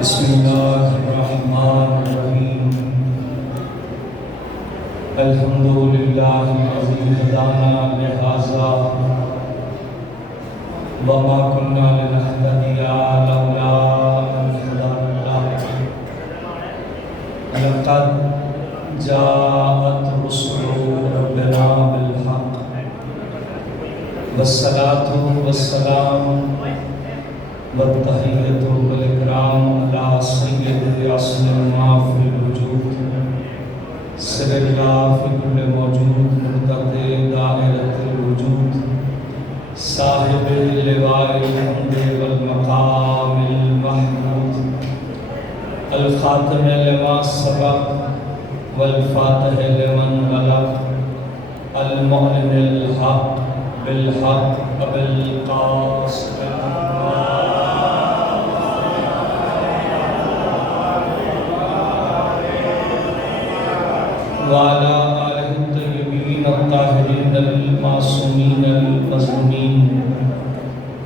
بسم اللہ الرحمن الرحیم الحمد للہ الذی ہدانا لہذا وما كنا لنهتدي لولا ان هدانا اللہ لقد جاءت رسل ربنا بالحق والصلاة والسلام والتحیۃ والاکرام علی سید اصل ما فی الوجود سر اللہ فی کل موجود مقتضی دائرۃ الوجود صاحب لواء الحمد والمقام المحمود الخاتم لما سبق والفاتح لمن غلق المعلن الحق بالحق بالقاسم وعلى آله الطيبين الطاهرين المعصومين المظلومين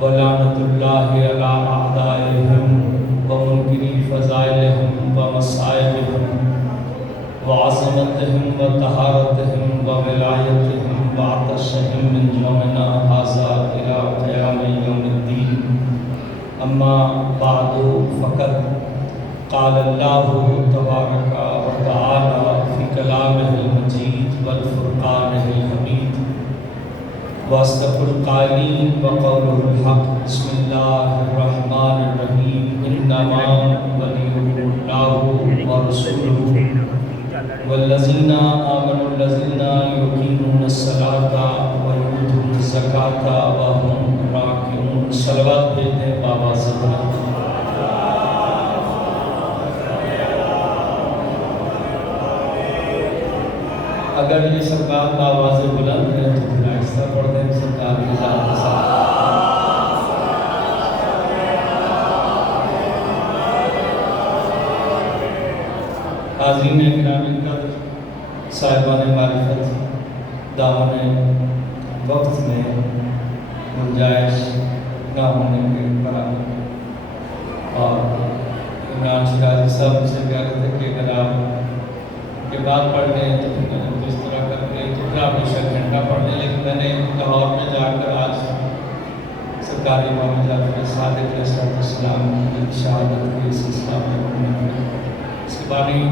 ولعنة الله على أعدائهم ومنكري فضائلهم ومصائبهم وعظمتهم وطهارتهم وولايتهم وعطشهم من يومنا هذا إلى قيام يوم الدين أما بعد فقد قال الله تبارك وتعالى في كلامه المجيد والفرقانه الحميد واصدق القائلين وقوله الحق بسم الله الرحمن الرحيم انما وليكم الله ورسوله والذين آمنوا الذين يقيمون الصلاة ويؤتون الزكاة وهم راكعون صلوات بھیجتے ہیں بابا زبرا اگر یہ سرکار کا آواز بلند ہے تو پھر آہستہ پڑھ دیں سرکار کی ذات کے ساتھ حاضرین گرامی قدر صاحبان معرفت دامن وقت میں گنجائش نہ ہونے کے برابر اور عمران شرازی صاحب سے کہہ رہے تھے کہ اگر آپ کے بعد پڑھ لیں تو پھر اس طرح کر کے تو پھر آپ بے گھنٹہ پڑھ لیں لیکن میں نے لاہور میں جا کر آج سرکاری امام جعفر صادق علیہ السلام کی شہادت کے سلسلہ میں اس کے بانی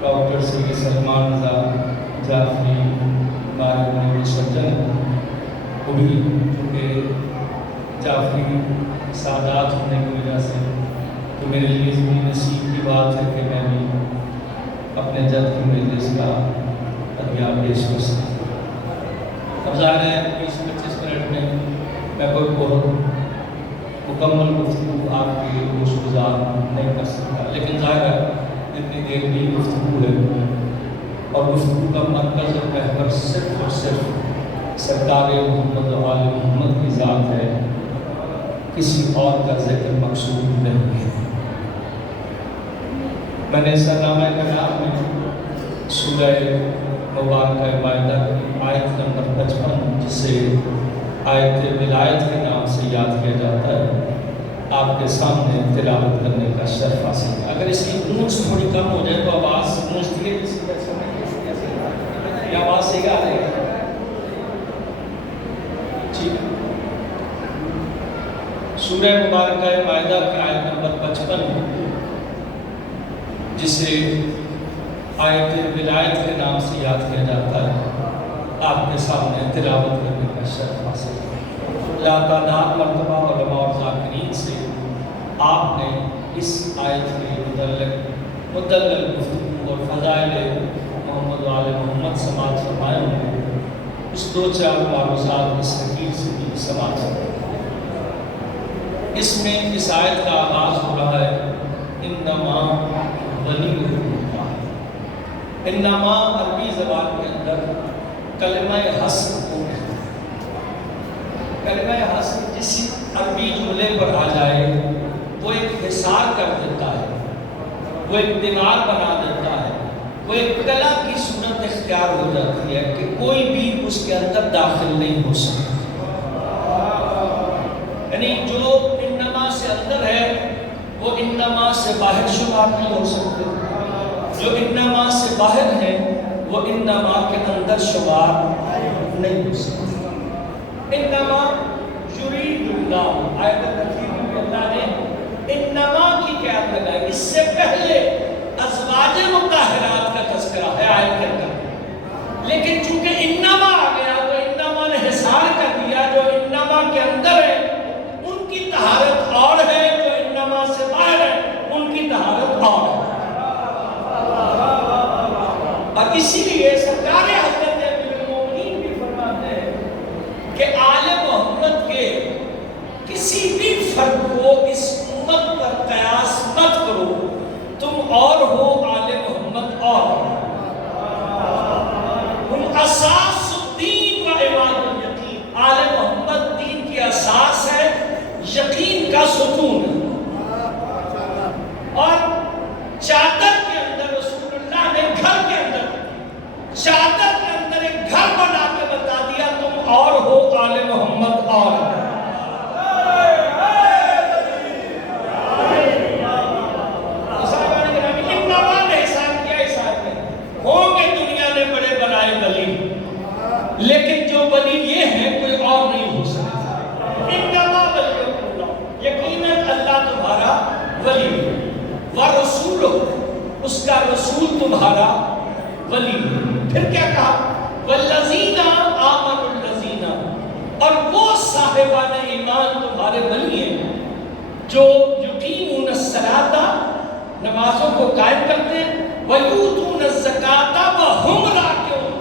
ڈاکٹر سید سلمان رضا جعفری ہمارے سرجن وہ بھی چونکہ جعفری سادات ہونے کی وجہ سے تو میرے لیے بھی نصیب کی بات ہے کہ میں بھی اپنے جد کی مجلس کا عطیہ پیش کر سکتا اب ظاہر ہے 20-25 منٹ میں کوئی بہت مکمل گفتگو آپ کے گوش گزار نہیں کر سکتا لیکن ظاہر ہے اتنی دیر بھی گفتگو ہے اور گفتگو کا مرکز اور محور صرف اور صرف سرکار محمد و آل محمد کی ذات ہے کسی اور کا ذکر مقصود نہیں ہے میں نے سرنامہ کلام میں سورہ مبارکہ مائدہ کی آیت نمبر 55 جسے آیت ولایت کے نام سے یاد کیا جاتا ہے آپ کے سامنے تلاوت کرنے کا شرف حاصل ہے اگر اس کی گونج تھوڑی کم ہو جائے تو آواز گونجتی ہے یہ آواز صحیح آ رہی ہے ٹھیک ہے سورہ مبارکہ مائدہ کی آیت نمبر 55 جسے آیت ولایت کے نام سے یاد کیا جاتا ہے آپ کے سامنے تلاوت کرنے کا شرف حاصل ہے لاتعداد مرتبہ علماء اور ذاکرین سے آپ نے اس آیت کے مدلل گفتگو اور فضائل محمد و آل محمد سماعت فرمائے ہوں اس 2-4 معروضات اس حقیق سے بھی سماعت فرمائے اس میں اس آیت کا آغاز ہو رہا ہے انما انما عربی زبان کے اندر کلمہ حصر کو کلمہ حصر جس عربی جملے پر آ جائے وہ ایک حصار کر دیتا ہے وہ ایک دیوار بنا دیتا ہے وہ ایک کلا کی صورت اختیار ہو جاتی ہے کہ کوئی بھی اس کے اندر داخل نہیں ہو سکتا یعنی جو انما سے اندر ہے وہ انما سے باہر شمار نہیں ہو سکتے، جو انما سے باہر ہیں وہ انما کے اندر شمار نہیں ہو سکتے۔ انما یرید اللہ، آیت ترتیب میں اللہ نے انما کی قید لگائی، اس سے پہلے ازواج مطہرات کا تذکرہ ہے آیت کے اندر، لیکن چونکہ انما آ گیا تو انما نے حصار کر دیا، جو انما کے اندر ہے ان کی طہارت اور ہے، جو انما سے باہر ہے ان کی طہارت اور ہے۔ اور اسی لیے سرکار حضرت امیر المومنین بھی فرماتے ہیں کہ آل محمد کے کسی بھی فرد کو اس امت پر قیاس مت کرو، تم اور ہو آل محمد اور ہم اساس الدین و عماد الیقین، آل محمد دین کی اساس ہے، یقین کا ستون ہے۔ اور چادر کے اندر رسول اللہ نے گھر کے اندر، چادر کے اندر ایک گھر بنا کے بتا دیا تم اور ہو آل محمد اور لیکن جو ولی یہ ہے کوئی اور نہیں ہو سکتا۔ انما ولیکم اللہ، یقیناً اللہ تمہارا ولی ہے، ورسولہ، اس کا رسول تمہارا ولی ہے۔ پھر کیا کہا؟ والذین آمنوا الذین، اور وہ صاحبان ایمان تمہارے ولی ہیں جو یقیمون الصلاۃ، نمازوں کو قائم کرتے ہیں، ویؤتون الزکاۃ وہم راکعون،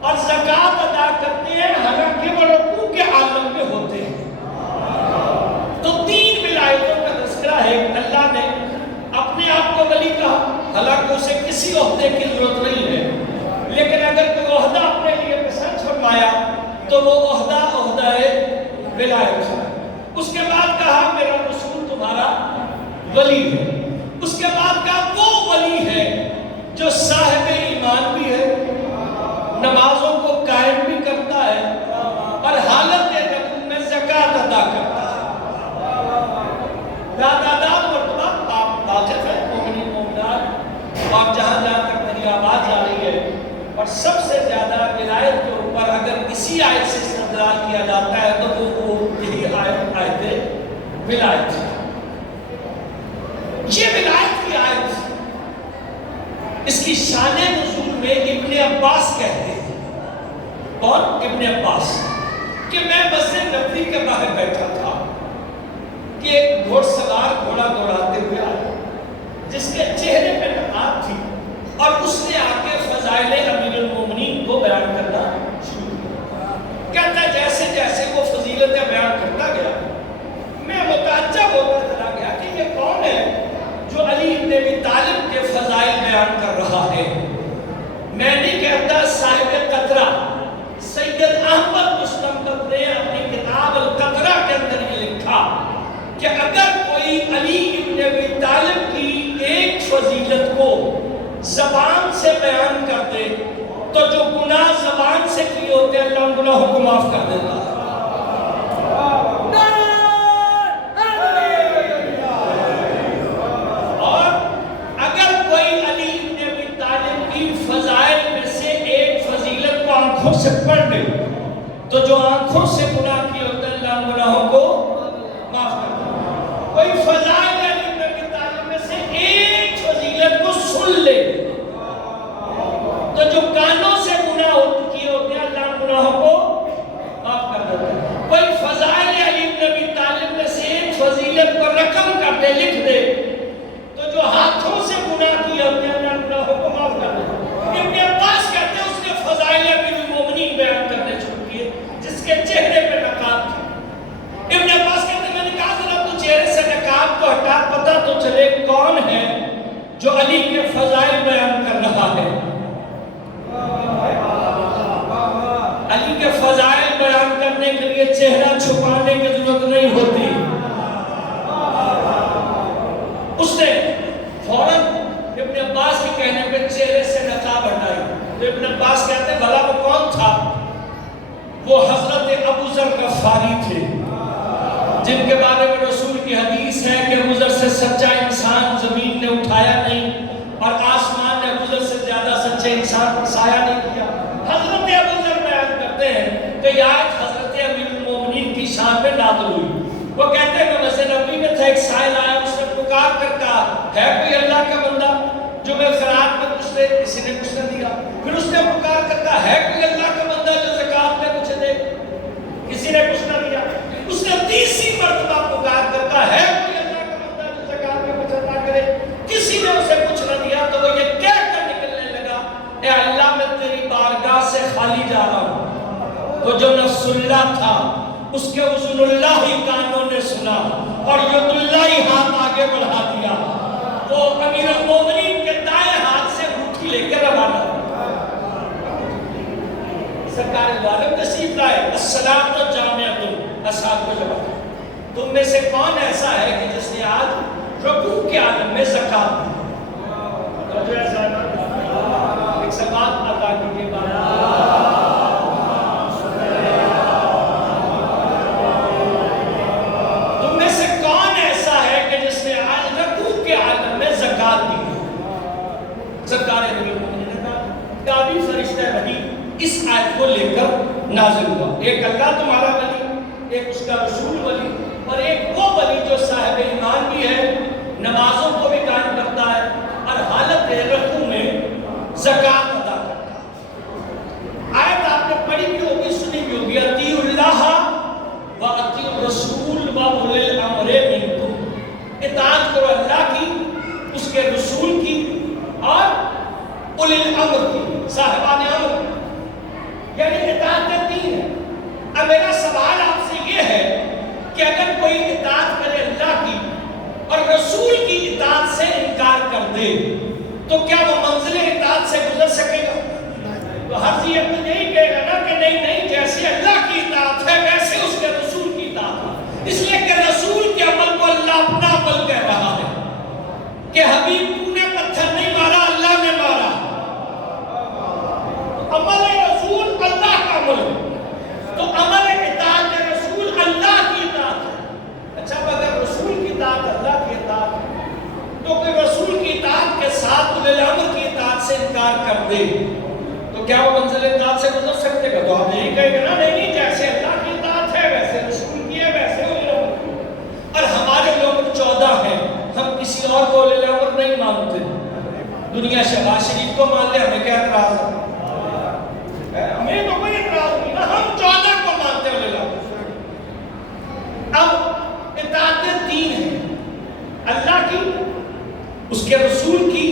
اور زکوٰۃ ادا کرتے ہیں حالانکہ وہ رکوع کے عالم میں ہوتے ہیں۔ تو تین ولایتوں کا تذکرہ ہے۔ اللہ نے اپنے آپ کو ولی کہا، حالانکہ اسے کسی عہدے کی ضرورت نہیں ہے، لیکن اگر کوئی عہدہ اپنے لیے پسند فرمایا تو وہ عہدہ ولایت ہے۔ اس کے بعد کہا میرا رسول تمہارا ولی ہے۔ اس کے بعد کہا وہ ولی ہے جو صاحب ایمان بھی ہے، نمازوں کو قائم بھی کرتا ہے، اور حالت رکوع میں زکوٰۃ ادا کرتا ہے۔ تعداد مرتبہ آپ واقف ہیں مومنین مومنات، اور جہاں جہاں تک میری آواز آ رہی ہے، اور سب سے زیادہ ولایت کے اوپر اگر کسی آیت سے استدلال کیا جاتا ہے تو وہ یہی آیت ولایت ہے۔ یہ ولایت کی آیت، اس کی شان نزول میں ابن عباس کہتے ہیں، اور ابن عباس کہ میں مسجد نبوی کے باہر بیٹھا تھا کہ ایک گھوڑ سوار گھوڑا دوڑاتے ہوئے آیا جس کے چہرے پہ نقاب تھی، اور اس نے آ کے فضائل امیر المومنین کو بیان کرنا شروع کیا۔ کہتا ہے جیسے جیسے وہ فضیلتیں بیان کرتا گیا میں متعجب ہوتا چلا گیا کہ یہ کون ہے جو علی ابن ابی طالب کے فضائل بیان کر رہا ہے۔ میں نہیں کہتا، صاحب قطرہ سید احمد مستنبط نے اپنی کتاب القطرہ کے اندر یہ لکھا کہ اگر کوئی علی ابن ابی طالب کی ایک فضیلت کو زبان سے بیان کر دے تو جو گناہ زبان سے کیے ہوتے ہیں اللہ ان گناہوں کو معاف کر دیتا ہے۔ اور اگر کوئی علی ابن ابی طالب کی فضائل میں سے ایک فضیلت کو آنکھوں سے پڑھ لے تو جو آنکھوں سے گناہ کیے ہوتے ہیں اللہ ان گناہوں کو معاف کر دیتا ہے۔ کوئی فضائل علی ابن ابی طالب میں سے ایک فضیلت کو سن لے تو جو کانوں سے گناہ کیے ہوتے ہیں اللہ ان گناہوں کو معاف کر دیتا ہے۔ کوئی فضائل علی ابن ابی طالب میں سے ایک فضیلت کو رقم کر دے، لکھ دے تو جو ہاتھوں سے گناہ کیے ہوتے ہیں اللہ ان گناہوں کو معاف کر دیتا ہے۔ ابن عباس کہتے ہیں اس نے فضائل امیر المومنین بیان کرنے شروع کیے جس کے چہرے پہ نقاب تھی۔ ابن عباس کہتے ہیں میں نے کہا ذرا تو چہرے سے نقاب کو ہٹا، پتہ تو چلے کون ہے جو علی کے فضائل بیان کر رہا ہے۔ علی کے فضائل بیان کرنے کے لیے چہرہ چھپانے کی ضرورت نہیں ہوتی۔ اس نے فوراً ابن عباس کے کہنے پہ چہرے سے نقاب ہٹائی تو ابن عباس کہتے ہیں بھلا وہ کون تھا؟ وہ حضرت ابو ذر غفاری تھے جن کے بارے میں رسول کی حدیث ہے کہ ابو ذر سے سچا انسان زمین نازل ہوئی. وہ کہتے ہیں کہ مسجد نبوی میں تھا، ایک سائل آیا، اس نے پکار کر کہا ہے کوئی اللہ کا بندہ جو میں خیرات میں کچھ دے؟ کسی نے کچھ نہ دیا. پھر اس نے پکار کر کہا ہے کوئی اللہ کا بندہ جو زکات میں کچھ دے؟ کسی نے کچھ نہ دیا. اس نے تیسری مرتبہ پکار کر کہا ہے کوئی اللہ کا بندہ جو زکات میں کچھ ادا کرے؟ کسی نے اسے کچھ نہ دیا. تو وہ یہ کہہ کر نکلنے لگا اے اللہ میں تیری بارگاہ سے خالی جا رہا ہوں. تو جو نفس اللہ تھا اس کے اذن اللہ ہی کانوں نے سنا اور ید اللہ ہی ہاتھ آگے بڑھا دیا. وہ امیر المومنین کے دائیں ہاتھ سے انگوٹھی لے کر روانہ. سرکار عالم تشریف لائے. الصلاۃ جامعۃ. اصحاب کو جواب تم میں سے کون ایسا ہے کہ جس نے آج رکوع کے عالم میں زکات دی؟ تو جو ایسا ایک سبات ادا کیجیے اس آیت کو لے کر نازل ہوا. ایک اللہ تمہارا ولی، ایک اس کا رسول ولی، اور ایک وہ ولی جو صاحب ایمان بھی ہے، نمازوں کو بھی قائم کرتا ہے اور حالت رکوع میں زکات ادا کرتا ہے. آیت آپ نے پڑھی بھی ہوگی، سنی بھی ہوگی. اطیعوا اللہ و اطیعوا الرسول و اولی الامر منکم. اطاعت کرو اللہ کی، اس کے رسول کی اور اولی الامر کی، صاحبان امر. یعنی اطاعت تین ہے. اب میرا سوال آپ سے یہ ہے کہ اگر کوئی اطاعت کرے اللہ کی اور رسول کی اطاعت سے انکار کر دے تو کیا وہ منزل اطاعت سے گزر سکے گا؟ تو ہر چیز تو یہی کہے گا نا کہ نہیں نہیں، جیسے اللہ کی اطاعت ہے ویسے اس کے رسول کی اطاعت ہے. اس لیے کہ رسول کے عمل کو اللہ اپنا عمل کہہ رہا ہے کہ حبیب تو نے پتھر نہیں مارا، اللہ نے مارا. عمل رسول اللہ کا عمل ہے، تو عمل اطاعت رسول اللہ کی اطاعت ہے. اچھا اگر رسول کی اطاعت اللہ کی اطاعت ہے تو کوئی رسول کی اطاعت کے ساتھ اولی الامر کی اطاعت سے انکار کر دے تو کیا وہ منزل اطاعت سے گزر سکتے گا؟ تو آپ یہی کہیں گے نا نہیں جیسے اللہ کی اطاعت ہے ویسے رسول کی ہے ویسے اولی الامر کی. اور ہمارے لوگ 14 ہیں، ہم کسی اور کو اولی الامر نہیں مانتے. دنیا شہباز شریف کو مان لے، ہمیں کیا اعتراض ہے؟ ہمیں تو کوئی اعتراض نہیں نا، ہم 14 کو مانتے ہیں. اب اطاعت تین ہے، اللہ کی، اس کے رسول کی،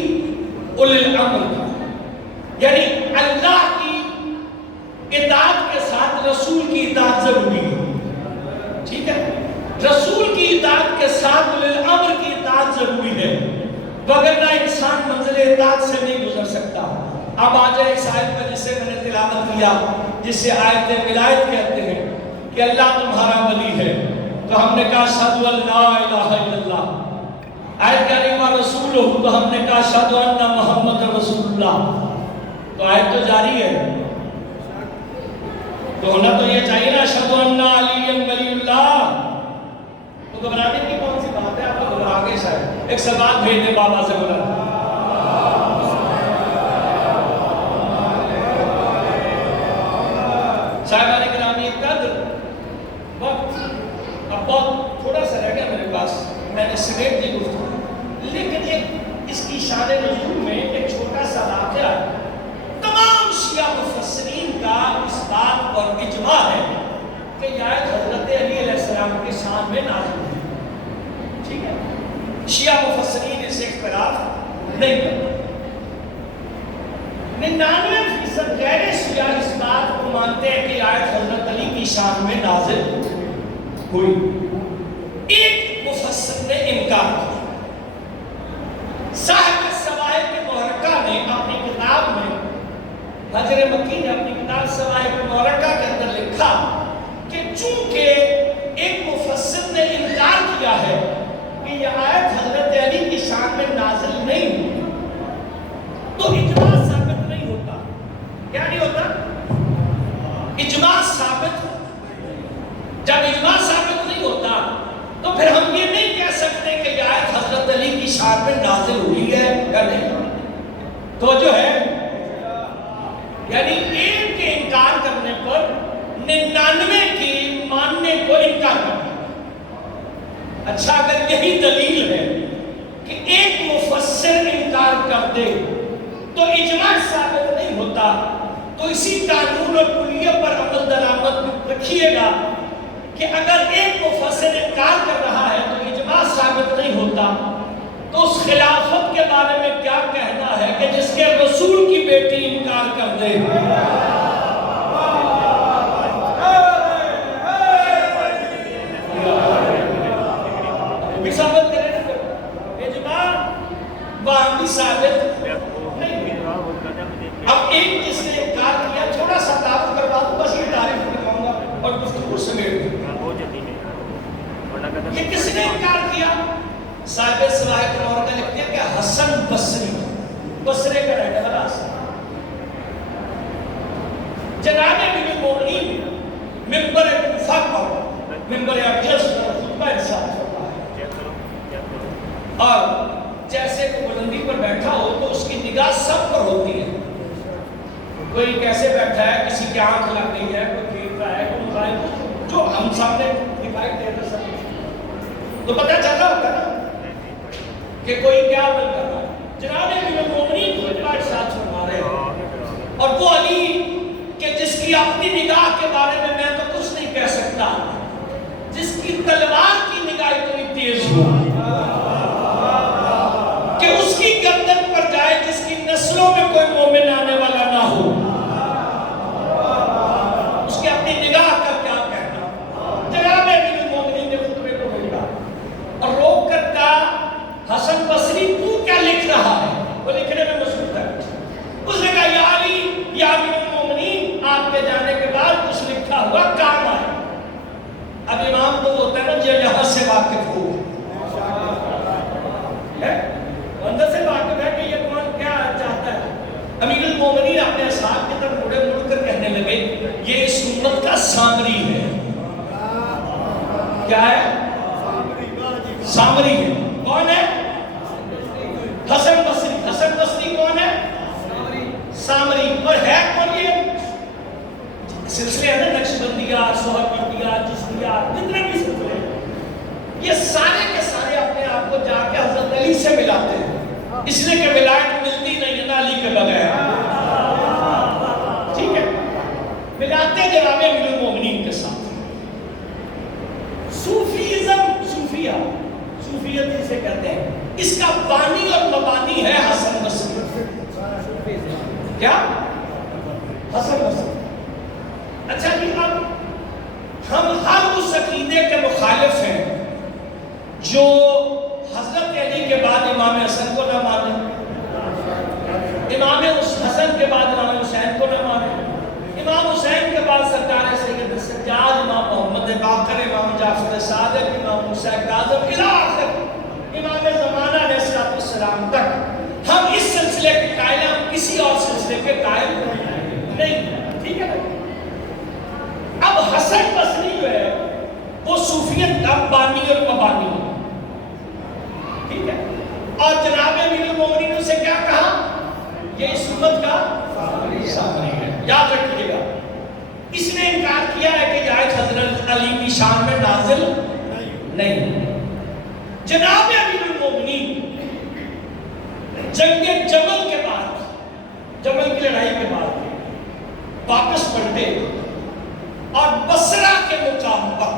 اولی الامر کی. یعنی اللہ کی اطاعت کے ساتھ رسول کی اطاعت ضروری ہے. ٹھیک ہے، رسول کی اطاعت کے ساتھ اولی الامر کی اطاعت ضروری ہے، وگرنہ انسان منزل اطاعت سے نہیں گزر سکتا. اب آ جائے اس آیت پر جسے میں نے تلاوت کیا، جسے آیت ولایت کہتے ہیں کہ اللہ تمہارا ولی ہے. تو ہم نے کہا اشہد ان لا الہ الا اللہ. آیت کریمہ رسول ہو تو ہم نے کہا اشہد ان محمد رسول اللہ. تو آیت تو جاری ہے، تو ہونا تو یہ چاہیے نا اشہد ان علی ولی اللہ. تو گھبرانے کی کون سی بات ہے؟ آپ گھبرا گئے شاید. ایک سبات بھیج دیں بابا سے بولا. صاحبان گرامی قدر، وقت اب بہت تھوڑا سا رہ گیا میرے پاس، میں نے سمیٹ دی گفتگو، لیکن ایک اس کی شان نزول میں ایک چھوٹا سا واقعہ تمام شیعہ مفسرین کا اس بات پر اجماع ہے کہ یہ آیت حضرت علی علیہ السلام کے شان میں نازل ہوئی. ٹھیک ہے، شیعہ مفسرین اس سے اختلاف نہیں کرتے. 99% غیر شیعہ اس بات کو مانتے ہیں کہ آیت حضرت علی کی شان میں نازل ہوئی. ایک مفسر نے انکار کیا. صاحب سوائب محرقہ نے اپنی کتاب میں، حجر مکی نے اپنی کتاب سوائب محرقہ کے اندر لکھا کہ چونکہ ایک مفسر نے انکار کیا ہے کہ یہ آیت حضرت علی کی شان میں نازل نہیں ہوئی تو اجماع ثابت نہیں ہوتا. کیا نہیں ہوتا؟ اجماع ثابت. جب اجماع ثابت نہیں ہوتا تو پھر ہم یہ نہیں کہہ سکتے کہ یہ آیت حضرت علی کی شان میں نازل ہوئی ہے یا نہیں. تو جو ہے یعنی ایک کے انکار کرنے پر 99 کی ماننے کو انکار کرنا. اچھا اگر یہی دلیل ہے کہ ایک مفسر انکار کر دے تو اجماع ثابت نہیں ہوتا، تو اسی قانون اور کلیہ پر عمل درآمد رکھیے گا کہ اگر ایک مفسر انکار کر رہا ہے تو اجماع ثابت نہیں ہوتا، تو اس خلافت کے بارے میں کیا کہنا ہے کہ جس کے رسول کی بیٹی انکار کر دے؟ بھی ثابت کرے نا، اجماع وہاں بھی ثابت نہیں۔ اب ایک جس نے انکار کیا، چھوڑا سا تعارف کروا دوں، بس یہ تعریف کرواؤں گا اور گفتگو سمیٹ دوں۔ یہ کس نے انکار کیا؟ صاحب صلاحیت نور کا لکھتے ہیں کہ حسن بصری، بصرے کا رہنے والا حسن، جناب امیر المومنین منبر کوفہ پر، منبر اقدس پر خطبہ ارشاد فرما ہے، اور جیسے کوئی بلندی پر بیٹھا ہو تو اس کی نگاہ سب پر ہوتی ہے، کوئی کیسے بیٹھا ہے، کسی کی آنکھ لگ گئی ہے، کوئی دیکھ رہا ہے، کوئی مخالف، جو ہم سامنے دکھائی دے رہا سب تو پتہ چل رہا ہوتا نا کہ کوئی کیا عمل کر رہا ہے۔ جناب امیر المومنین خطبہ ارشاد فرما رہے ہیں، اور وہ علی کہ جس کی اپنی نگاہ کے بارے میں میں تو کچھ نہیں کہہ سکتا، جس کی تلوار کی نگاہ اتنی تیز ہو کہ اس کی گردن پر جائے، جس کی نسلوں میں کوئی مومن آنے والا نہ ہو، اس کی اپنی نگاہ کا کیا کہنا۔ جناب امیر المومنین نے خطبے کو روکا اور روک کر کہا، حسن بصری تو کیا لکھ رہا ہے؟ وہ لکھنے میں مصروف ہے۔ اس نے کہا، یا علی یا امیر المومنین، آپ کے جانے کے بعد کچھ لکھا ہوا کام آئے۔ اب امام تو ہوتا ہے نا جو یہاں سے واقف ہو، اندر سے واقف ہے کہ یہ کون کیا چاہتا ہے۔ امیر المومنین اپنے اصحاب کی طرف مڑ کر کہنے لگے، یہ اس امت کا سامری ہے۔ کیا ہے؟ سامری ہے۔ کون ہے؟ حسن بصری۔ حسن بصری کون ہے؟ سامری۔ اور ہے کون؟ یہ سلسلے ہیں نا، نقشبندیہ، سہروردیہ، چشتیہ، جتنے بھی سلسلے ہیں، یہ سارے کے سارے اپنے آپ کو جا کے حضرت علی سے ملاتے ہیں، اس لیے کہ ولایت ملتی نہیں ہے نا علی کے بغیر، ٹھیک ہے؟ ملاتے جناب امیر المومنین کے ساتھ۔ صوفیزم، صوفیہ، صوفیت جسے کہتے ہیں، اس کا بانی اور مبانی ہے حسن بصری۔ کیا؟ حسن بصری۔ اچھا جی، اب ہم ہر اس عقیدے کے مخالف ہیں جو حضرت علی کے بعد امام حسن کو نہ مانے، امام حسن کے بعد امام حسین کو نہ مانے، امام حسین کے بعد سرکار سید سجاد، امام محمد باقر، امام جعفر صادق، امام موسیٰ کاظم الی آخر امام زمانہ علیہ السلام تک ہم اس سلسلے کے قائل ہیں، ہم کسی اور سلسلے کے قائل نہیں، ٹھیک ہے نا؟ اب حسن بصری جو ہے وہ صوفیت کا بانی اور مبانی ہے، ٹھیک ہے؟ اور جناب امیر المومنین نے اسے کیا کہا؟ یہ اس امت کا سامری ہے۔ یاد رکھیے گا، اس نے انکار کیا ہے کہ یہ آیت حضرت علی کی شان میں نازل نہیں۔ جناب امیر المومنین جنگ جمل کے بعد، جمل کی لڑائی کے بعد واپس پلٹے اور بصرہ کے مقام پر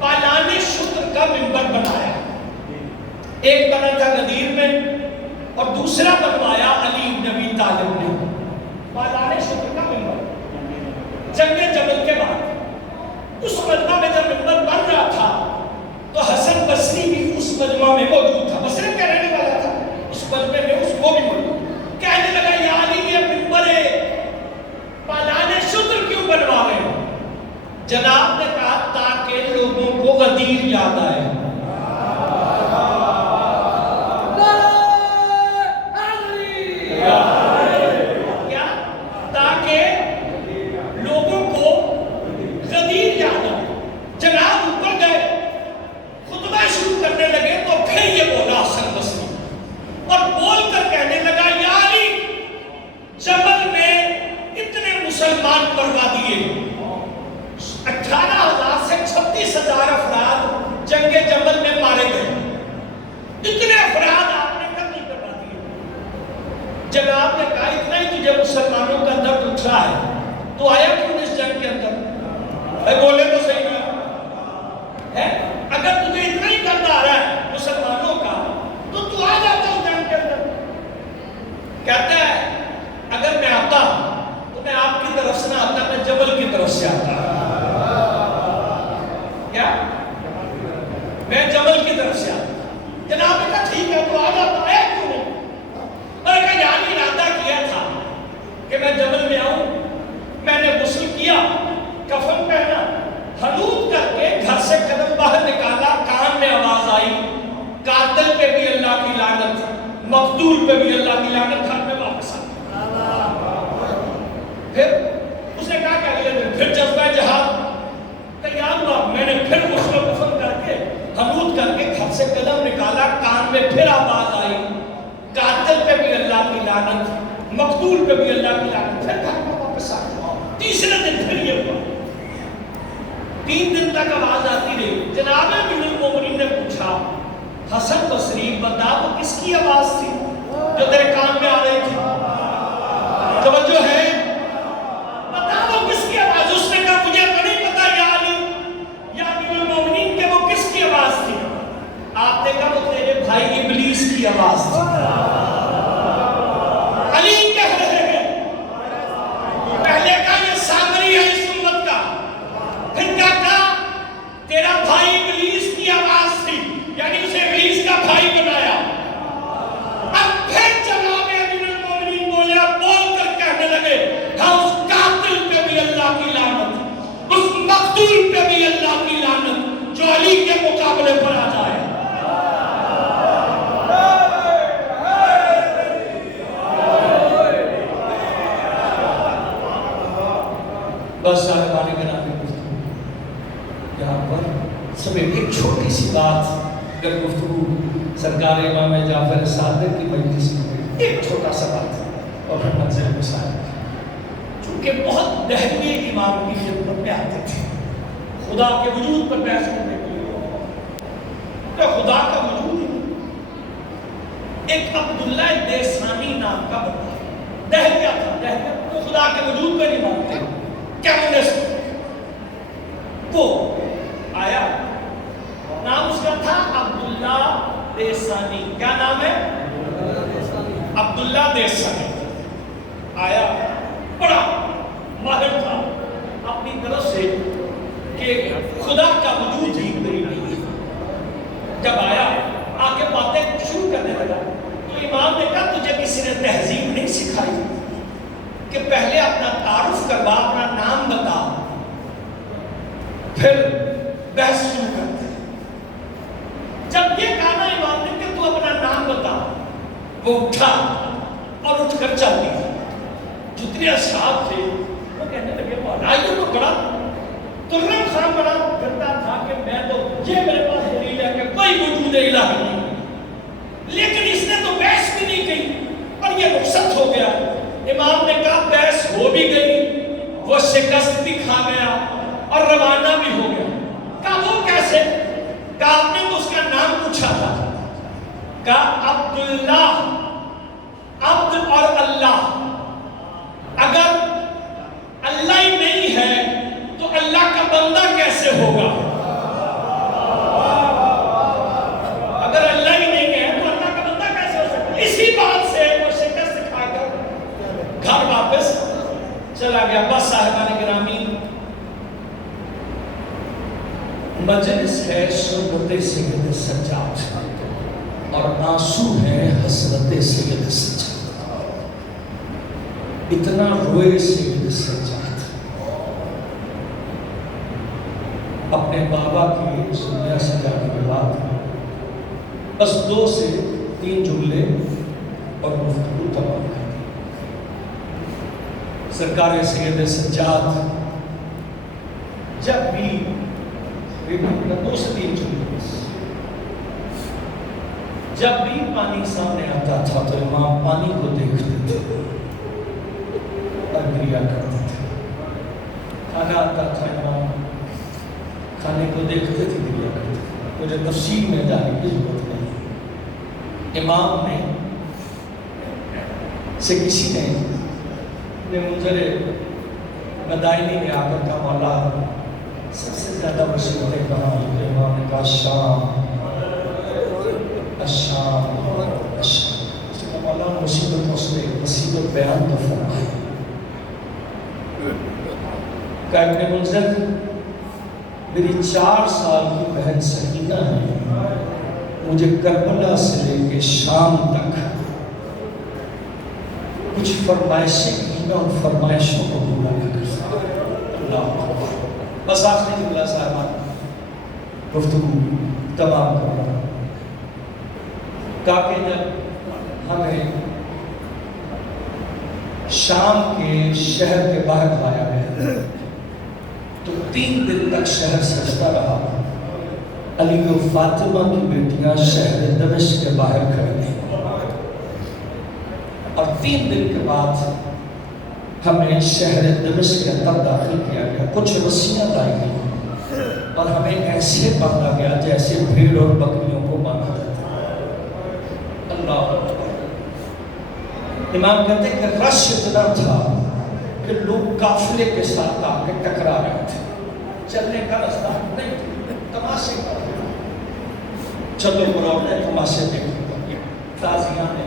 پالان شکر کا منبر بنایا۔ ایک بنا تھا غدیر میں اور دوسرا بنوایا علی بن ابی طالب نے، پالان شکر کا منبر۔ جنگ جمل کے بعد اس مجمع میں جب منبر بن رہا تھا تو حسن بصری بھی اس مجمع میں موجود تھا، بصرے کا رہنے والا تھا، اس مجمع میں اس کو بھی موجود۔ کہنے لگا، یا علی یہ منبر پالان شکر کیوں بنوا رہے ہیں؟ جناب نے کہا، تاکہ لوگوں کو غدیر یاد آئے۔ کیا؟ تاکہ لوگوں کو غدیر یاد آئے۔ جناب اوپر گئے، خطبہ شروع کرنے لگے تو پھر یہ بولا حسن بصری، اور بول کر کہنے لگا، یا علی جبل میں اتنے مسلمان مروا دیے، 18 اتنے افراد آپ نے قتل کروا دیے. جب آپ نے کہا اتنا ہی تجھے مسلمانوں کا درد اٹھ رہا ہے تو آیا کیوں اس جنگ کے اندر؟ اے بولے تو صحیح ہے. اگر تجھے اتنا ہی درد آ رہا ہے مسلمانوں کا تو آ جاتا اس جنگ کے اندر. کہتا ہے اگر میں آتا تو میں آپ کی طرف سے نہ آتا, میں جبل کی طرف سے آتا. کیا میں جبل کی طرف سے آتا. جناب نے کہا ٹھیک ہے تو آ جاتا ہے کیوں نہیں؟ اور کہا یعنی ارادہ کیا تھا کہ میں جبل میں آؤں, میں نے غسل کیا, کفن پہنا, حنوط کر کے گھر سے قدم باہر نکالا, کان میں آواز آئی قاتل پہ بھی اللہ کی لعنت, مقتول پہ بھی اللہ کی لعنت, گھر میں واپس آ. پھر اس نے کہا کہ اگلے دن پھر جذبہ جہاد تیار ہوا, میں نے پھر غسل و کفن کر کے حنوط کر کے گھر سے قدم نکالا, کان میں پھر آواز آئی قاتل پہ بھی اللہ کی لعنت, مقتول پہ بھی اللہ کی لعنت, پھر گھر میں واپس آ. تیسرے دن پھر یہ ہوا. 3 دن تک آواز آتی رہی. جناب امیر المومنین نے پوچھا حسن بصری بتا وہ کس کی آواز تھی جو تیرے کان میں آ رہی تھی؟ توجہ ہے, بتا وہ کس کی آواز. اس نے کہا مجھے تو نہیں پتا یا علی یا امیر المومنین کہ وہ کس کی آواز تھی. آپ نے کہا وہ تیرے بھائی ابلیس کی آواز تھی. علی کہہ رہے ہیں پہلے کہا یہ سامری ہے اس امت کا, پھر کیا کہا تیرا بھائی ابلیس کی آواز تھی, یعنی اسے ابلیس کا بھائی بنایا. اب پھر جناب امیر المومنین بولے, بول کر کہنے لگے ہاں اس قاتل پہ بھی اللہ کی لعنت, اس مقتول پہ بھی اللہ کی لعنت جو علی کے مقابلے پر آ جائے. بس صاحبان گرامی گفتگو یہاں پر سمیت ایک چھوٹی سی بات, اگر گفتگو سرکار امام جعفر صادق کی مجلس میں ایک چھوٹا سا بات اور پھر منظر مسائل, چونکہ بہت دہلیے امام کی خدمت میں آتے تھے خدا کے وجود پر بحث کرنے کے لیے. تو خدا کا وجود ہی ایک عبداللہ دیسانی نام کا بندہ دہلیہ تھا, دہلیہ تو خدا کے وجود پہ نہیں مانتے, کمیونسٹ. وہ آیا, نام اس کا تھا عبداللہ دیسانی. کیا نام ہے؟ عبداللہ دیسانی. آیا, بڑا ماہر تھا اپنی طرف سے کہ خدا کا وجود ہی نہیں ہے. جب آیا آ کے باتیں شروع کرنے لگا تو امام نے کہا تجھے کسی نے تہذیب نہیں سکھائی کہ پہلے اپنا تعارف کروا, اپنا نام بتا, پھر بحث شروع کرتے. جب یہ کہا نا امام نے کہ تو اپنا نام بتا, وہ اٹھا اور اٹھ کر چل دیا. جتنے اصحاب تھے وہ کہنے لگے مولا یہ تو بڑا ترنم خان بڑا کرتا تھا کہ میں تو یہ میرے پاس دلیل ہے کہ کوئی وجود الہی نہیں, لیکن اس نے تو بحث بھی نہیں کی اور یہ رخصت ہو گیا. امام نے کہا بحث ہو بھی گئی, وہ شکست بھی کھا گیا اور روانہ بھی ہو گیا. کہا وہ کیسے؟ کہا آپ نے تو اس کا نام پوچھا تھا. کہا عبداللہ, عبد اور اللہ, اگر اللہ ہی نہیں ہے تو اللہ کا بندہ کیسے ہوگا؟ اگر اللہ ہی نہیں ہے تو اللہ کا بندہ کیسے ہو سکتا؟ اسی بات سے وہ شکست کھا کر گھر واپس چلا گیا. بس صاحبان گرامی, مجلس ہے شربت سید سجاد اور آنسو ہے حسرت سید سجاد. اتنا روئے سید سجاد اپنے بابا کی اس دنیا سے جانے کے بعد. بس 2 سے 3 جملے اور گفتگو تمام کر دی. سرکار سید سجاد جب بھی 2 سے 3 جملے, جب بھی پانی سامنے آتا تھا تو امام پانی کو دیکھتے تھے اور کریا کرتے تھے. کھانا آتا تھا, امام کھانے کو دیکھتے تھے, کریا کرتے تھے. مجھے تفصیل میں جانے کی ضرورت نہیں. امام نے سے کسی نے مجھے مدائنی میں آ کر کہا مولا سب سے زیادہ مصیبتیں کہاں ہیں؟ امام نے کہا شام، الشام، الشام۔ اس نے کہا مولا مصیبتوں سے مصیبت بیان تو فرمائے۔ کہا ابن منذر میری 4 سال کی بہن سکینہ ہے، مجھے کربلا سے لے کے شام تک کچھ فرمائشیں کی میں ان فرمائشوں کو پورا نہیں کر سکتا۔ اللہ اکبر۔ بس آخری جملہ صاحبان گفتگو تمام کر رہا ہوں۔ کہا کہ جب ہمیں شام کے شہر کے باہر لایا گیا تو 3 دن تک شہر سجدہ رہا۔ علی و فاطمہ کی بیٹیاں شہر دمشق کے باہر کھڑی ہیں، اور 3 دن کے بعد ہمیں شہر دمشق کے اندر داخل کیا گیا۔ کچھ رسیاں لائی گئی اور ہمیں ایسے باندھا گیا جیسے بھیڑ اور بکریوں کو باندھا جاتا ہے۔ اللہ اکبر۔ امام کہتے ہیں کہ رش اتنا تھا کہ لوگ قافلے کے ساتھ آ کے ٹکرا رہے تھے، چلنے کا راستہ نہیں تھا، تماشے کا چھتوں پر عورتیں تماشے دیکھیں، تازیاں نے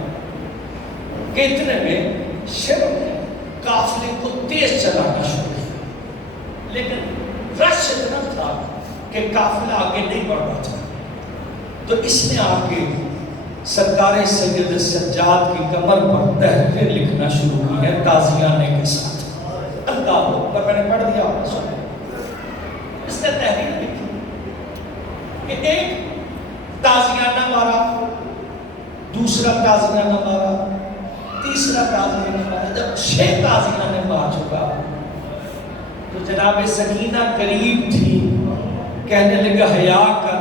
کہ اتنے میں شروع نے قافلے کو تیز چلانا شروع کیا، لیکن رش اتنا تھا کہ قافلہ آگے نہیں بڑھ رہا تھا۔ تو اس نے آ کے سرکار سید سجاد کی کمر پر تحریر لکھنا شروع کی ہے تازیانے کے ساتھ۔ اللہ اکبر۔ میں نے پڑھ دیا آپ نے، اس نے تحریر لکھی کہ ایک تازیانہ مارا، دوسرا تازیانہ مارا، تیسرا تازیانہ مارا۔ جب 6 تازیانے مار چکا تو جناب سکینہ قریب تھی، کہنے لگا حیا کر،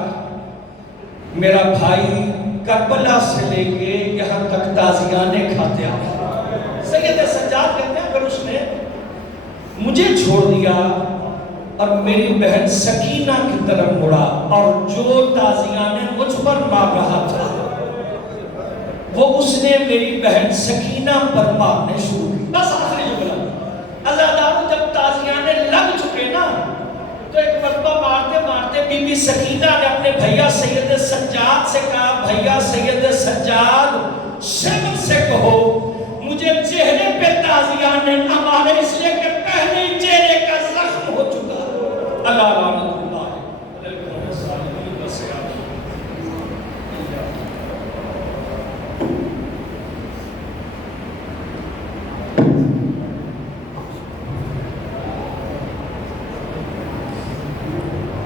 میرا بھائی کربلا سے لے کے یہاں تک تازیانے کھاتے آئے۔ سید سجاد کہتے ہیں اگر اس نے مجھے چھوڑ دیا اور میری بہن سکینہ کی طرف مڑا اور جو تازیانے مجھ پر مار رہا تھا وہ اس نے میری بہن سکینہ پر مارنے شروع کی۔ بس آخری جملہ، اللہ تعالیٰ جب تازیانے لگ چکے نا تو ایک مرتبہ مارتے مارتے بی بی سکینہ نے اپنے بھیا سید سجاد سے کہا بھیا سید سجاد شرم سے کہو مجھے چہرے پہ تازیانے نہ مارے، اس لیے کہ پہلے ہی چہرے کا زخم ہو چکا۔ اللہ رحمت اللہ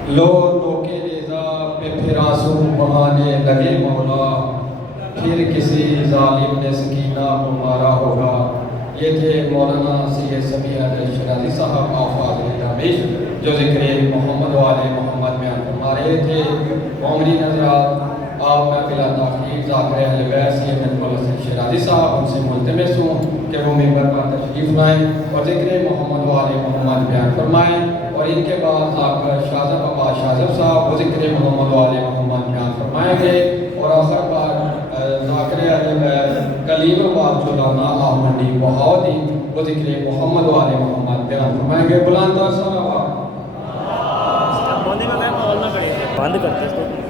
لو تو کے رضا پہ پھر آنسو بہانے لگے مولا، پھر کسی ظالم نے سکینہ کو مارا ہوگا۔ یہ تھے مولانا سید سمیع احمد شیرازی صاحب آفاظ درویش جو ذکر محمد و آل محمد میں فرما رہے تھے۔ عمری نظرات آپ میں بلا تاخیر ذاکر اہل بیت سید احمد شیرازی صاحب ان سے ملتمس ہوں کہ وہ ممبر پر تشریف لائیں اور ذکر محمد و آل محمد بیان فرمائیں، اور ان کے بعد آپ کا شاذب ابا شاذب صاحب وہ ذکر محمد و آل محمد بیان فرمائیں گے، اور آخر بار ذاکر اہل بیت کلیم آباد جولانا آمنی بہاودی وہ ذکر محمد و آل محمد بیان فرمائیں گے۔ بلند صلوات بند کرتے ہیں اس کو۔